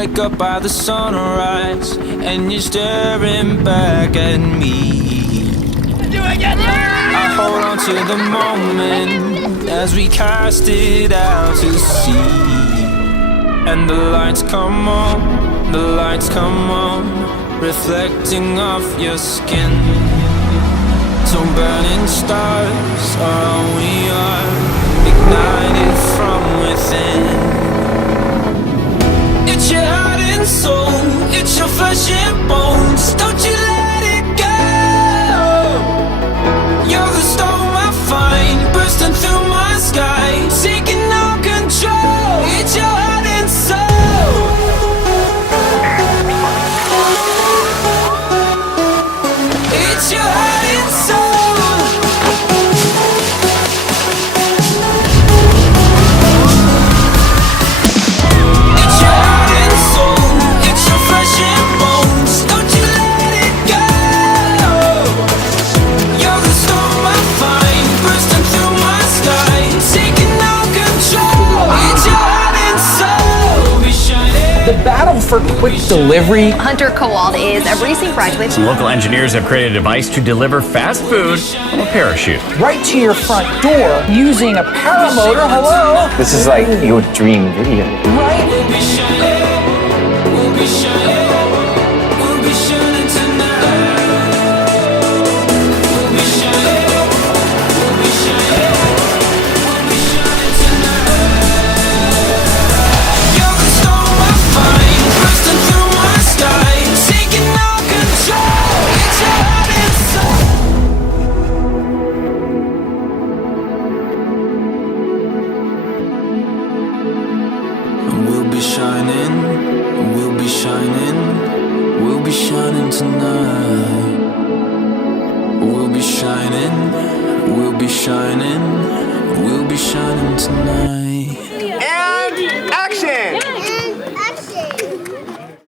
wake up by the sunrise, and you're staring back at me. I hold on to the moment as we cast it out to sea. And the lights come on, the lights come on, reflecting off your skin. So burning stars are all we are, ignited from within. It's your heart and soul, it's your flesh and bones. Don't you let it go. You're the storm I find, bursting through my sky, taking no control. It's your heart and soul. It's your heart and soul. It's your heart and soul, it's your flesh and bones. Don't you let it go. You're the storm I find, bursting through my sky, taking no control. It's your heart and soul. Be shining. The battle for quick delivery. Hunter Kowald is a recent graduate. Some local engineers have created a device to deliver fast food from a parachute. Right to your front door using a paramotor. Hello? This is like your dream video. Right? We'll be shining, we'll be shining, we'll be shining tonight. We'll be shining, we'll be shining, we'll be shining tonight. You're the storm I find, bursting through my sky, taking no control. It's your heart and soul. We'll be shining, we'll be shining, we'll be shining tonight. We'll be shining, we'll be shining, we'll be shining tonight.